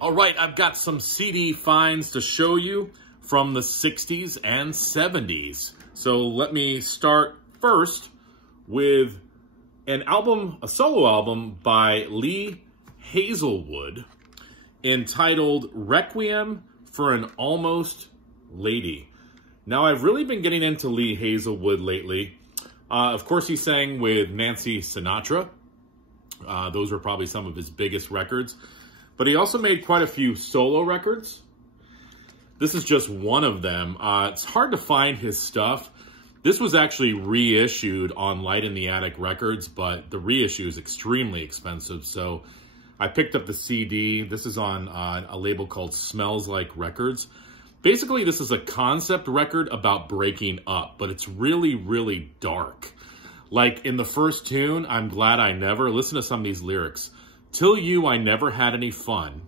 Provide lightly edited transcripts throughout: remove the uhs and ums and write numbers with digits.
All right, I've got some CD finds to show you from the 60s and 70s. So let me start first with an album, a solo album by Lee Hazelwood entitled Requiem for an Almost Lady. Now, I've really been getting into Lee Hazelwood lately. Of course, he sang with Nancy Sinatra. Those were probably some of his biggest records. But he also made quite a few solo records. This is just one of them. It's hard to find his stuff. This was actually reissued on Light in the Attic Records, but the reissue is extremely expensive. So I picked up the CD. This is on a label called Smells Like Records. Basically, this is a concept record about breaking up, but it's really, really dark. Like in the first tune, I'm Glad I Never, listen to some of these lyrics. Till you, I never had any fun,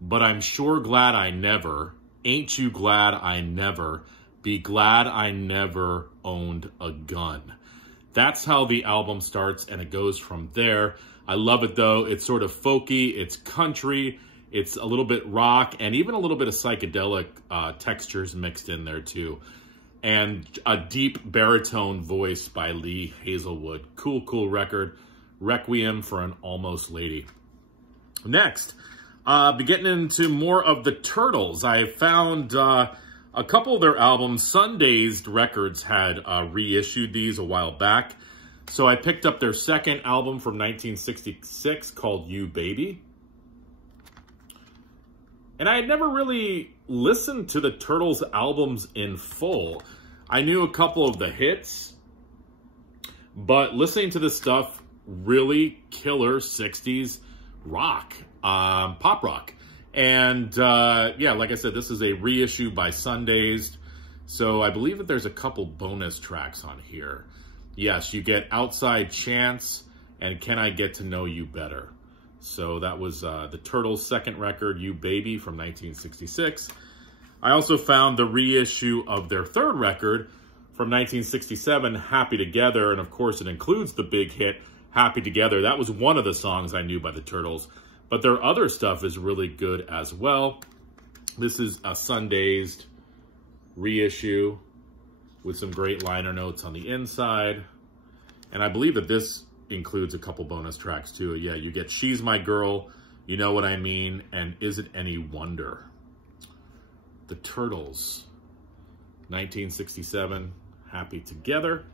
but I'm sure glad I never, ain't you glad I never, be glad I never owned a gun. That's how the album starts, and it goes from there. I love it, though. It's sort of folky, it's country, it's a little bit rock, and even a little bit of psychedelic textures mixed in there, too. And a deep baritone voice by Lee Hazelwood. Cool, cool record. Requiem for an Almost Lady. Next, be getting into more of the Turtles. I found a couple of their albums. Sundazed Records had reissued these a while back. So I picked up their second album from 1966 called You Baby. And I had never really listened to the Turtles albums in full. I knew a couple of the hits, but listening to this stuff, really killer 60s rock, pop rock. And yeah, like I said, this is a reissue by Sundazed. So I believe that there's a couple bonus tracks on here. Yes, you get Outside Chance and Can I Get to Know You Better. So that was the Turtles' second record, You Baby, from 1966. I also found the reissue of their third record from 1967, Happy Together. And of course, it includes the big hit, Happy Together. That was one of the songs I knew by the Turtles. But their other stuff is really good as well. This is a Sundazed reissue with some great liner notes on the inside. And I believe that this includes a couple bonus tracks too. Yeah, you get She's My Girl, You Know What I Mean, and Is It Any Wonder? The Turtles, 1967, Happy Together.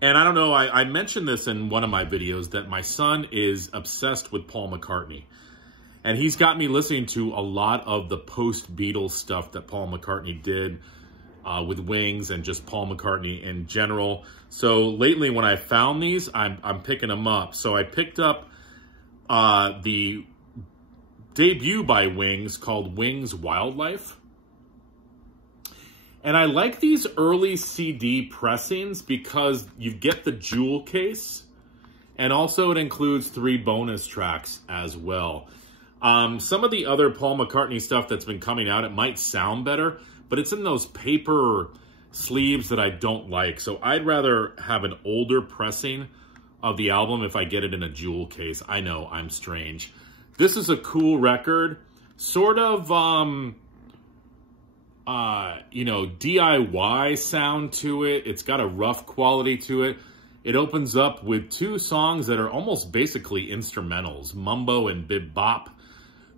And I don't know, I mentioned this in one of my videos that my son is obsessed with Paul McCartney. And he's got me listening to a lot of the post-Beatles stuff that Paul McCartney did with Wings and just Paul McCartney in general. So lately when I found these, I'm picking them up. So I picked up the debut by Wings called Wings Wildlife. And I like these early CD pressings because you get the jewel case, and also it includes 3 bonus tracks as well. Some of the other Paul McCartney stuff that's been coming out, it might sound better, but it's in those paper sleeves that I don't like. So I'd rather have an older pressing of the album if I get it in a jewel case. I know, I'm strange. This is a cool record, sort of, you know, DIY sound to it. It's got a rough quality to it. It opens up with 2 songs that are almost basically instrumentals, Mumbo and Bib Bop.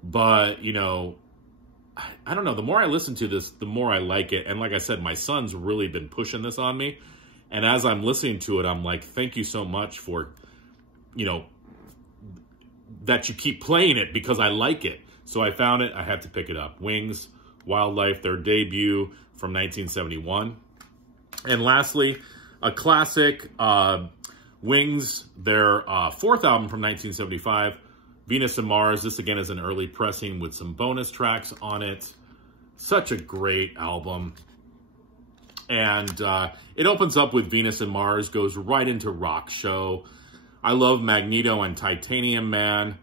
But, you know, I don't know. The more I listen to this, the more I like it. And like I said, my son's really been pushing this on me. And as I'm listening to it, I'm like, thank you so much for, you know, that you keep playing it because I like it. So I found it. I had to pick it up. Wings Wildlife, their debut from 1971. And lastly, a classic, Wings, their 4th album from 1975, Venus and Mars. This again is an early pressing with some bonus tracks on it. Such a great album. And it opens up with Venus and Mars, goes right into Rock Show. I love Magneto and Titanium Man.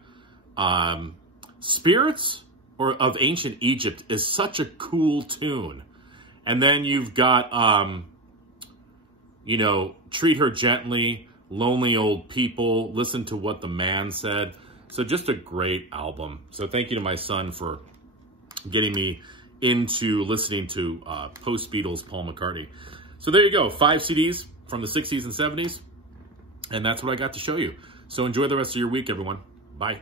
Spirits of Ancient Egypt is such a cool tune. And then you've got, you know, Treat Her Gently, Lonely Old People, Listen to What the Man Said. So just a great album. So thank you to my son for getting me into listening to post-Beatles Paul McCartney. So there you go, 5 CDs from the 60s and 70s. And that's what I got to show you. So enjoy the rest of your week, everyone. Bye.